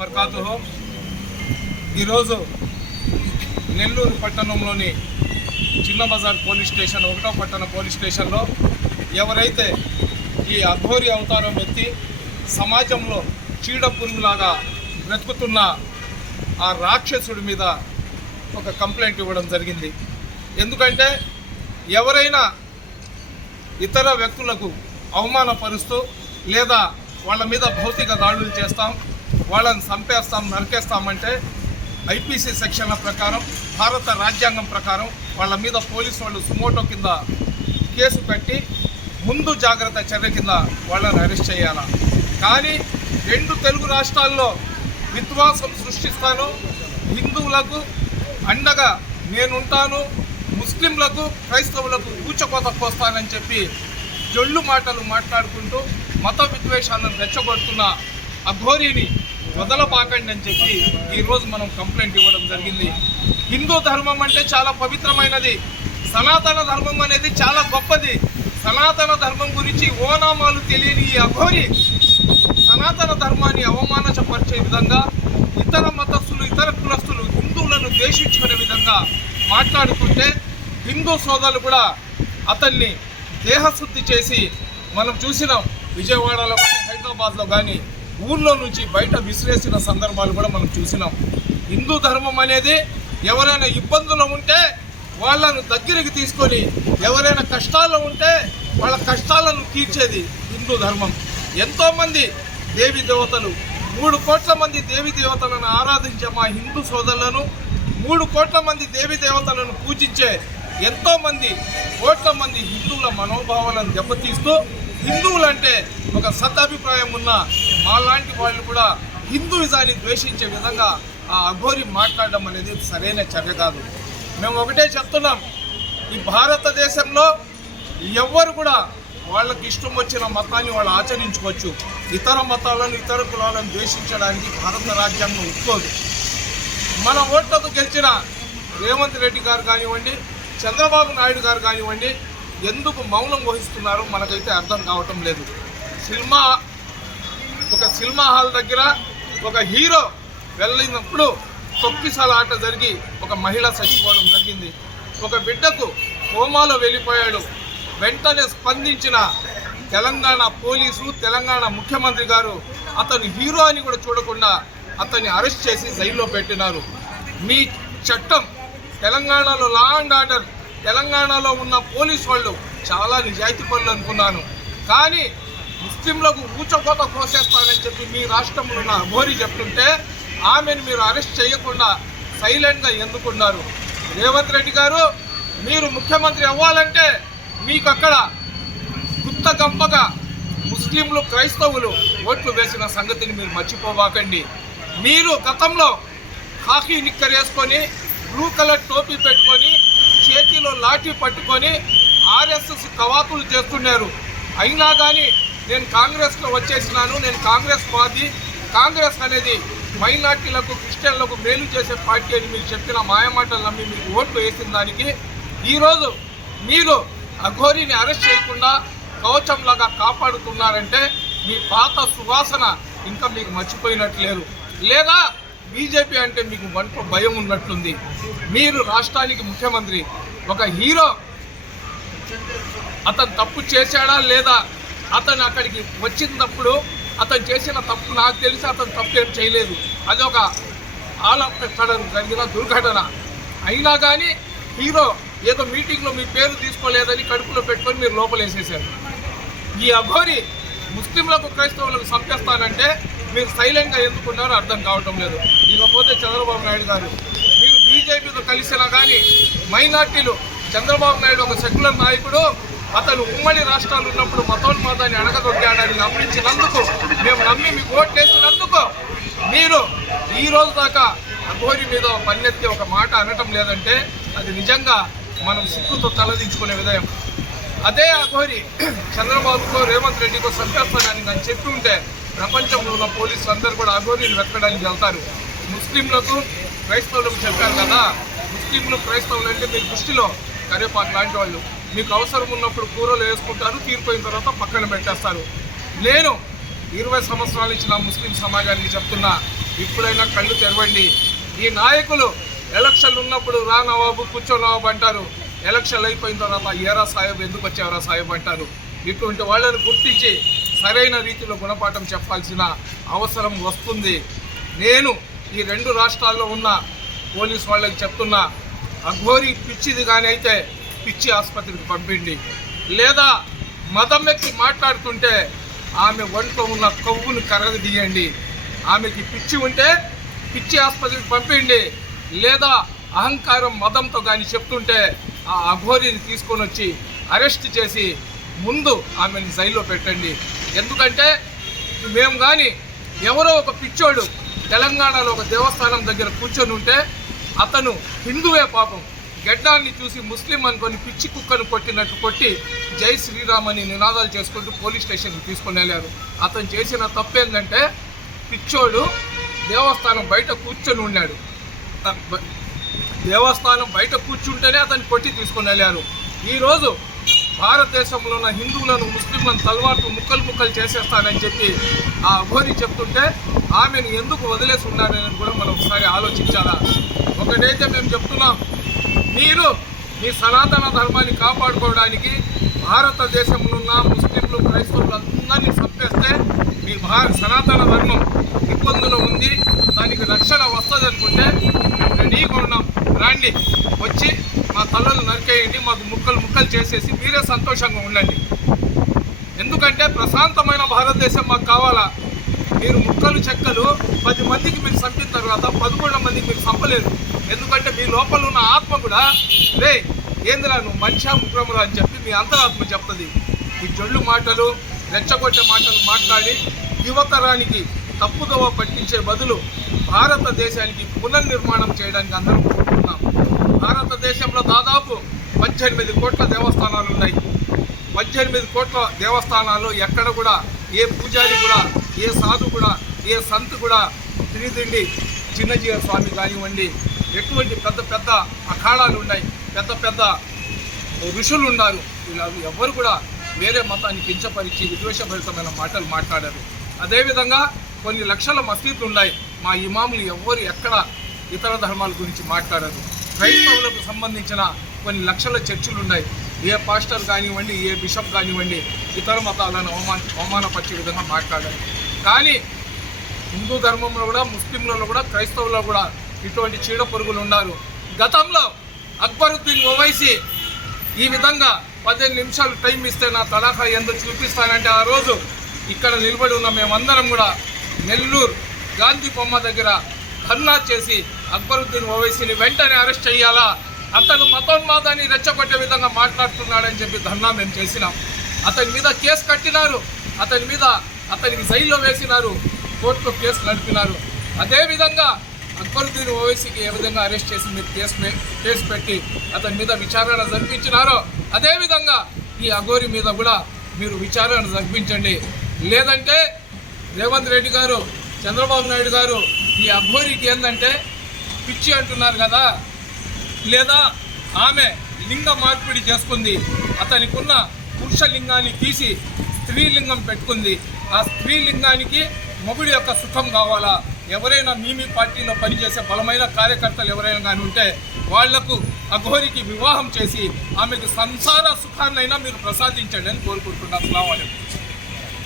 బర్కాతు ఈరోజు నెల్లూరు పట్టణంలోని చిన్న బజార్ పోలీస్ స్టేషన్ ఒకటో పట్టణ పోలీస్ స్టేషన్లో ఎవరైతే ఈ అఘోరి అవతారం ఎత్తి సమాజంలో చీడ పురుగులాగా బ్రతుకుతున్న ఆ రాక్షసుడి మీద ఒక కంప్లైంట్ ఇవ్వడం జరిగింది. ఎందుకంటే ఎవరైనా ఇతర వ్యక్తులకు అవమానపరుస్తూ లేదా వాళ్ళ మీద భౌతిక దాడులు చేస్తాం వాళ్ళని చంపేస్తాం నరికేస్తామంటే ఐపీసీ సెక్షన్ల ప్రకారం భారత రాజ్యాంగం ప్రకారం వాళ్ళ మీద పోలీసు వాళ్ళు సుమోటో కింద కేసు పెట్టి ముందు జాగ్రత్త చర్య కింద వాళ్ళని అరెస్ట్ చేయాలా? కానీ రెండు తెలుగు రాష్ట్రాల్లో విధ్వాసం సృష్టిస్తాను. హిందువులకు అండగా నేనుంటాను. ముస్లింలకు క్రైస్తవులకు ఊచకోత కోస్తానని చెప్పి జొల్లు మాటలు మాట్లాడుకుంటూ మత విద్వేషాలను రెచ్చగొడుతున్న అఘోరీని వదలబాకండి అని చెప్పి ఈరోజు మనం కంప్లైంట్ ఇవ్వడం జరిగింది. హిందూ ధర్మం అంటే చాలా పవిత్రమైనది. సనాతన ధర్మం అనేది చాలా గొప్పది. సనాతన ధర్మం గురించి ఓనామాలు తెలియని ఈ అఘోరి సనాతన ధర్మాన్ని అవమానపరిచే విధంగా ఇతర మతస్థులు ఇతర కులస్తులు హిందువులను ద్వేషించుకునే విధంగా మాట్లాడుకుంటే హిందూ సోదరులు కూడా అతన్ని దేహశుద్ధి చేసి మనం చూసినాం. విజయవాడలో కానీ హైదరాబాద్లో కానీ ఊర్లో నుంచి బయట విసిరేసిన సందర్భాలు కూడా మనం చూసినాం. హిందూ ధర్మం అనేది ఎవరైనా ఇబ్బందులు ఉంటే వాళ్ళను దగ్గరికి తీసుకొని ఎవరైనా కష్టాల్లో ఉంటే వాళ్ళ కష్టాలను తీర్చేది హిందూ ధర్మం. ఎంతోమంది దేవి దేవతలు మూడు కోట్ల మంది దేవి దేవతలను ఆరాధించే మా హిందూ సోదరులను మూడు కోట్ల మంది దేవి దేవతలను పూజించే ఎంతోమంది కోట్ల మంది హిందువుల మనోభావాలను దెబ్బతీస్తూ హిందువులంటే ఒక సద్దాభిప్రాయం ఉన్న మాలాంటి వాళ్ళు కూడా హిందూయిజాన్ని ద్వేషించే విధంగా ఆ అఘోరి మాట్లాడడం అనేది సరైన చర్య కాదు. మేము ఒకటే చెప్తున్నాం ఈ భారతదేశంలో ఎవ్వరు కూడా వాళ్ళకి ఇష్టం వచ్చిన మతాన్ని వాళ్ళు ఆచరించుకోవచ్చు. ఇతర మతాలను ఇతర కులాలను ద్వేషించడానికి భారత రాజ్యాంగం ఒప్పుకోదు. మన ఓట్లతో గెలిచిన రేవంత్ రెడ్డి గారు కానివ్వండి చంద్రబాబు నాయుడు గారు కానివ్వండి ఎందుకు మౌనం వహిస్తున్నారో మనకైతే అర్థం కావటం లేదు. సినిమా ఒక సినిమా హాల్ దగ్గర ఒక హీరో వెళ్ళినప్పుడు తొక్కిసలాట జరిగి ఒక మహిళ చచ్చిపోవడం జరిగింది. ఒక బిడ్డకు హోమాలో వెళ్ళిపోయాడు. వెంటనే స్పందించిన తెలంగాణ పోలీసులు తెలంగాణ ముఖ్యమంత్రి గారు అతను హీరో అని కూడా చూడకుండా అతన్ని అరెస్ట్ చేసి జైల్లో పెట్టినారు. మీ చట్టం తెలంగాణలో లా అండ్ ఆర్డర్ తెలంగాణలో ఉన్న పోలీసు వాళ్ళు చాలా నిజాయితీ పనులు అనుకున్నాను. కానీ ముస్లింలకు ఊచకోత కోసేస్తానని చెప్పి మీ రాష్ట్రంలో ఉన్న అఘోరి చెప్తుంటే ఆమెను మీరు అరెస్ట్ చేయకుండా సైలెంట్గా ఎందుకున్నారు? రేవంత్ రెడ్డి గారు మీరు ముఖ్యమంత్రి అవ్వాలంటే మీకు అక్కడ గుత్త గంపగా ముస్లింలు క్రైస్తవులు ఓట్లు వేసిన సంగతిని మీరు మర్చిపోబాకండి మీరు గతంలో హాకీ నిక్కర్ వేసుకొని బ్లూ కలర్ టోపీ పెట్టుకొని చేతిలో లాఠీ పట్టుకొని ఆర్ఎస్ఎస్ కవాతులు చేస్తున్నారు. అయినా కానీ నేను కాంగ్రెస్లో వచ్చేసినాను. నేను కాంగ్రెస్ పార్టీ కాంగ్రెస్ అనేది మైనార్టీలకు క్రిస్టియన్లకు మేలు చేసే పార్టీ అని మీరు చెప్పిన మాయమాటలు నమ్మి మీకు ఓట్లు వేసిన దానికి ఈరోజు మీరు అఘోరిని అరెస్ట్ చేయకుండా కవచంలాగా కాపాడుతున్నారంటే మీ పాత సువాసన ఇంకా మీకు మర్చిపోయినట్లేరు. లేదా బీజేపీ అంటే మీకు వంట భయం ఉన్నట్లుంది. మీరు రాష్ట్రానికి ముఖ్యమంత్రి ఒక హీరో. అతను తప్పు చేశాడా లేదా? అతను అక్కడికి వచ్చినప్పుడు అతను చేసిన తప్పు నాకు తెలిసి అతను తప్పు ఏం చేయలేదు. అది ఒక ఆలక్కడ జరిగిన దుర్ఘటన. అయినా కానీ హీరో ఏదో మీటింగ్లో మీ పేరు తీసుకోలేదని కడుపులో పెట్టుకొని మీరు లోపలేసేసారు ఈ అఘోరి ముస్లింలకు క్రైస్తవులకు చంపేస్తానంటే మీరు సైలెంట్గా ఎందుకున్నారో అర్థం కావటం లేదు. ఇకపోతే చంద్రబాబు నాయుడు గారు మీరు బీజేపీతో కలిసినా కానీ మైనార్టీలు చంద్రబాబు నాయుడు ఒక సెక్యులర్ నాయకుడు అతను ఉమ్మడి రాష్ట్రాలు ఉన్నప్పుడు మతోన్మాదాన్ని అడగదొక్కాడని నమ్మించినందుకు మేము నమ్మి మీకు ఓట్లేసినందుకు మీరు ఈ రోజు దాకా అఘోరి మీద పన్నెత్తి ఒక మాట అనటం లేదంటే అది నిజంగా మనం సిగ్గుతో తలదించుకునే విధయం అదే అఘోరి చంద్రబాబుకో రేవంత్ రెడ్డికో సంపేస్తానని నేను చెప్పి ఉంటే ప్రపంచంలో ఉన్న పోలీసులు అందరూ కూడా అఘోరిని వెతకడానికి వెళ్తారు. ముస్లింలకు క్రైస్తవులకు చెప్పారు కదా ముస్లింలు క్రైస్తవులు అంటే మీ దృష్టిలో కరేపాకు లాంటి వాళ్ళు. మీకు అవసరం ఉన్నప్పుడు కూరలు వేసుకుంటారు తీరిపోయిన తర్వాత పక్కన పెట్టేస్తారు. నేను ఇరవై సంవత్సరాల నుంచి నా ముస్లిం సమాజానికి చెప్తున్నా ఇప్పుడైనా కళ్ళు తెరవండి. ఈ నాయకులు ఎలక్షన్లు ఉన్నప్పుడు రా నవాబు కూర్చో నవాబు అంటారు. ఎలక్షన్లు అయిపోయిన తర్వాత ఏరా సాహెబ్ ఎందుకు వచ్చేవరా సాహెబ్ అంటారు? ఇటువంటి వాళ్ళని గుర్తించి సరైన రీతిలో గుణపాఠం చెప్పాల్సిన అవసరం వస్తుంది. నేను ఈ రెండు రాష్ట్రాల్లో ఉన్న పోలీస్ వాళ్ళకి చెప్తున్నా అఘోరి పిచ్చిది కానీ అయితే పిచ్చి ఆసుపత్రికి పంపిండి. లేదా మదం ఎక్కి మాట్లాడుతుంటే ఆమె ఒంట్లో ఉన్న కొవ్వును కరగదీయండి ఆమెకి పిచ్చి ఉంటే పిచ్చి ఆసుపత్రికి పంపిండి. లేదా అహంకారం మదంతో కానీ చెప్తుంటే ఆ అఘోరిని తీసుకొని వచ్చి అరెస్ట్ చేసి ముందు ఆమెను జైల్లో పెట్టండి. ఎందుకంటే మేము కానీ ఎవరో ఒక పిచ్చోడు తెలంగాణలో ఒక దేవస్థానం దగ్గర కూర్చొని ఉంటే అతను హిందువే పాపం. గడ్డాన్ని చూసి ముస్లిం అనుకొని పిచ్చి కుక్కను కొట్టినట్టు కొట్టి జై శ్రీరామ్ అని నినాదాలు చేసుకుంటూ పోలీస్ స్టేషన్కి తీసుకొని వెళ్ళారు. అతను చేసిన తప్పేందంటే పిచ్చోడు దేవస్థానం బయట కూర్చొని ఉన్నాడు. త- దేవస్థానం బయట కూర్చుంటేనే అతన్ని కొట్టి తీసుకొని వెళ్ళారు. ఈరోజు భారతదేశంలో ఉన్న హిందువులను ముస్లింలను తలవాటు ముక్కలు ముక్కలు చేసేస్తానని చెప్పి ఆ అఘోరి చెప్తుంటే ఆమెను ఎందుకు వదిలేసి ఉన్నారని కూడా మనం ఒకసారి ఆలోచించాలా? ఒకటైతే మేము చెప్తున్నాం మీరు మీ సనాతన ధర్మాన్ని కాపాడుకోవడానికి భారతదేశంలో ఉన్న ముస్లింలు క్రైస్తవులు అందరినీ చంపేస్తే మీ భా సనాతన ధర్మం ఇబ్బందులు ఉంది దానికి రక్షణ వస్తుంది అనుకుంటే రండి. వచ్చి మా తలలు నరికేయండి మాకు ముక్కలు ముక్కలు చేసేసి మీరే సంతోషంగా ఉండండి. ఎందుకంటే ప్రశాంతమైన భారతదేశం మాకు కావాలా? మీరు ముక్కలు చెక్కలు పది మందికి మీరు చంపిన తర్వాత పదకొండు మందికి మీరు చంపలేదు ఎందుకంటే మీ లోపల ఉన్న ఆత్మ కూడా రే ఏందిరా నువ్వు మనిషా ముగ్రమురా అని చెప్పి మీ అంతరాత్మ చెప్తుంది. ఈ జొళ్ళు మాటలు రెచ్చగొట్టే మాటలు మాట్లాడి యువతరానికి తప్పుదోవ పట్టించే బదులు భారతదేశానికి పునర్నిర్మాణం చేయడానికి అందరం కోరుకుంటున్నాం. భారతదేశంలో దాదాపు పద్దెనిమిది కోట్ల దేవస్థానాలు ఉన్నాయి. పద్దెనిమిది కోట్ల దేవస్థానాలు ఎక్కడ కూడా ఏ పూజారి కూడా ఏ సాధు కూడా ఏ సంత్ కూడా తిరిగిండి చిన్నజీవ స్వామి కానివ్వండి ఎటువంటి పెద్ద పెద్ద అఖాడాలు ఉన్నాయి పెద్ద పెద్ద ఋషులు ఉన్నారు. వీళ్ళు ఎవరు కూడా వేరే మతాన్ని కించపరిచి విద్వేషభరితమైన మాటలు మాట్లాడారు. అదేవిధంగా కొన్ని లక్షల మసీదులు ఉన్నాయి. మా ఇమాములు ఎవ్వరు ఎక్కడ ఇతర ధర్మాల గురించి మాట్లాడరు. క్రైస్తవులకు సంబంధించిన కొన్ని లక్షల చర్చిలు ఉన్నాయి. ఏ పాస్టర్ కానివ్వండి ఏ బిషప్ కానివ్వండి ఇతర మతాలను అవమాన అవమానపరిచే విధంగా మాట్లాడారు. కానీ హిందూ ధర్మంలో కూడా ముస్లింలలో కూడా క్రైస్తవుల్లో కూడా ఇటువంటి చీడ పురుగులు ఉన్నారు గతంలో అక్బరుద్దీన్ ఓవైసీ ఈ విధంగా పదిహేను నిమిషాలు టైం ఇస్తే నా తలాఖా ఎందుకు చూపిస్తానంటే ఆ రోజు ఇక్కడ నిలబడి ఉన్న మేమందరం కూడా నెల్లూరు గాంధీ బొమ్మ దగ్గర ధర్నా చేసి అక్బరుద్దీన్ ఓవైసీని వెంటనే అరెస్ట్ చేయాలా? అతను మతోన్మాదాన్ని రెచ్చగొట్టే విధంగా మాట్లాడుతున్నాడని చెప్పి ధర్నా మేము చేసినాం. అతని మీద కేసు కట్టినారు. అతని మీద అతనికి జైల్లో వేసినారు. కోర్టులో కేసు నడిపినారు. అదేవిధంగా అక్బరుద్దీన్ ఓవైసీకి ఏ విధంగా అరెస్ట్ చేసి మీరు కేసు కేసు పెట్టి అతని మీద విచారణ జరిపించినారో అదేవిధంగా ఈ అఘోరి మీద కూడా మీరు విచారణ జరిపించండి. లేదంటే రేవంత్ రెడ్డి గారు చంద్రబాబు నాయుడు గారు ఈ అఘోరికి ఏంటంటే పిచ్చి అంటున్నారు కదా? లేదా ఆమె లింగ మార్పిడి చేసుకుంది అతనికున్న పురుష లింగాన్ని తీసి స్త్రీలింగం పెట్టుకుంది. ఆ స్త్రీలింగానికి మొగుడి యొక్క సుఖం కావాలా? ఎవరైనా మీమీ పార్టీలో పనిచేసే బలమైన కార్యకర్తలు ఎవరైనా కానీ ఉంటే వాళ్ళకు అఘోరికి వివాహం చేసి ఆమెకు సంసార సుఖాన్నైనా మీరు ప్రసాదించండి అని కోరుకుంటున్నాను. అస్సలం